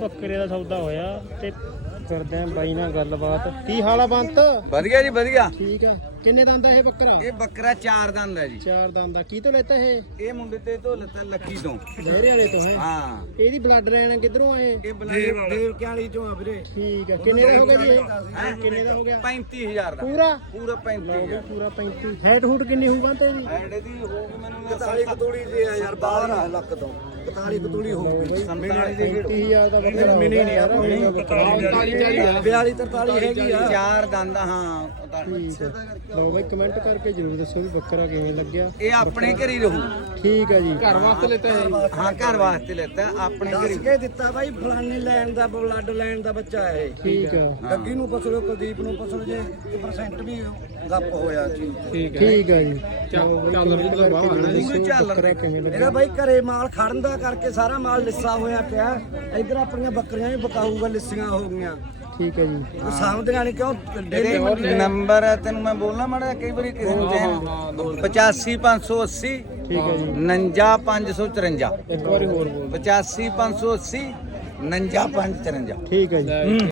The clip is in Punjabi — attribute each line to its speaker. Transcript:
Speaker 1: ਬੱਕਰੇ ਦਾ ਸੌਦਾ ਹੋਇਆ ਤੇ ਕਰਦੇ ਆਂ ਬਾਈ ਨਾਲ ਗੱਲਬਾਤ। ਕੀ ਹਾਲ ਆ ਬੰਤ?
Speaker 2: ਵਧੀਆ ਜੀ ਵਧੀਆ।
Speaker 1: ਠੀਕ ਆ। ਕਿੰਨੇ ਦੰਦ ਆ ਇਹ ਬੱਕਰਾ?
Speaker 2: ਇਹ ਬੱਕਰਾ 4 ਦੰਦ ਹੈ ਜੀ।
Speaker 1: 4 ਦੰਦ ਆ। ਕੀ ਤੋਂ ਲੈਤਾ ਇਹ?
Speaker 2: ਇਹ ਮੁੰਡੇ ਤੇ ਤੋਂ ਲੱਤਾ ਲੱਕੀ ਤੋਂ।
Speaker 1: ਲਹਿਰੇ ਵਾਲੇ ਤੋਂ ਹੈ?
Speaker 2: ਹਾਂ।
Speaker 1: ਇਹਦੀ ਬਲੱਡ ਲਾਈਨ ਕਿੱਧਰੋਂ ਆਏ?
Speaker 2: ਇਹ ਦੇਵ ਕਿਆਲੀ ਚੋਂ ਆ ਵੀਰੇ।
Speaker 1: ਠੀਕ ਆ। ਕਿੰਨੇ ਦਾ ਹੋ ਗਿਆ ਜੀ ਇਹ? ਕਿੰਨੇ ਦਾ ਹੋ ਗਿਆ?
Speaker 2: 35000 ਦਾ।
Speaker 1: ਪੂਰਾ
Speaker 2: 35000
Speaker 1: ਪੂਰਾ 35। ਹੈਟ ਹੂਟ ਕਿੰਨੀ ਹੋਊਗਾ ਤੇ ਇਹਦੀ?
Speaker 2: ਐਡੇ ਦੀ ਹੋਊਗੀ ਮੈਨੂੰ 41 ਕਤੂੜੀ ਦੀ ਆ ਯਾਰ 12 ਲੱਖ ਤੋਂ 41 ਕਤੂੜੀ ਹੋਊਗੀ। 47 ਦੀ
Speaker 1: 35000 ਦਾ ਬੱਕਰਾ ਮਿਨੀ ਨਹੀਂ ਯਾਰ।
Speaker 2: 42 43 ਹੈਗੀ ਆ। 4 ਦੰਦ ਹਾਂ।
Speaker 1: ਠੀਕ ਹੈ। ਲਓ ਬਾਈ ਕਮੈਂਟ ਕਰਕੇ ਜਰੂਰ ਦੱਸੋ ਵੀ ਬੱਕਰਾ ਕਿਵੇਂ ਲੱਗਿਆ।
Speaker 2: ਇਹ ਆਪਣੇ ਘਰ ਹੀ ਰਹੂ।
Speaker 1: ਠੀਕ ਹੈ ਜੀ। ਘਰ ਵਾਸਤੇ ਲੈਤਾ ਹੈ?
Speaker 2: ਹਾਂ ਘਰ ਵਾਸਤੇ ਲੈਤਾ ਆਪਣੇ ਘਰ ਹੀ। ਕੇ ਦਿੱਤਾ ਬਾਈ ਫਲਾਨੀ ਲੈਣ ਦਾ ਬਲੱਡ ਲੈਣ ਦਾ ਬੱਚਾ ਹੈ ਇਹ।
Speaker 1: ਠੀਕ ਆ।
Speaker 2: ਗੱਗੀ ਨੂੰ ਪੁੱਛ ਲਓ ਕੁਲਦੀਪ ਨੂੰ ਪੁੱਛ ਲਓ ਜੇ 1% ਵੀ ਗੱਪ ਹੋਇਆ ਜੀ।
Speaker 1: ਠੀਕ ਹੈ ਜੀ। ਚੱਲ ਰਿਹਾ ਬੱਕਰਾ ਕਿਵੇਂ ਲੱਗਿਆ।
Speaker 2: ਇਹਦਾ ਬਾਈ ਘਰੇ ਮਾਲ ਖੜਨ ਦਾ ਕਰਕੇ ਸਾਰਾ ਮਾਲ ਲਿੱਸਾ ਹੋਇਆ ਪਿਆ। ਇੱਧਰ ਆਪਣੀਆਂ ਬੱਕਰੀਆਂ ਵੀ ਬਕਾਊਗਾ ਲਿੱਸੀਆਂ ਹੋ ਗਈਆਂ।
Speaker 1: ਠੀਕ ਹੈ ਜੀ।
Speaker 2: ਸਾਹਮਣੇ ਨਹੀਂ ਕਿਉਂ ਡੇਲੀ ਨੰਬਰ ਤੈਨੂੰ ਮੈਂ ਬੋਲਣਾ ਮਾੜਾ ਕਈ ਵਾਰੀ ਕਿਸੇ ਨੂੰ 85580
Speaker 1: ਠੀਕ ਹੈ ਜੀ।
Speaker 2: 59554
Speaker 1: ਇੱਕ ਵਾਰੀ ਹੋਰ ਬੋਲ।
Speaker 2: 85580 59554
Speaker 1: ਠੀਕ ਹੈ ਜੀ।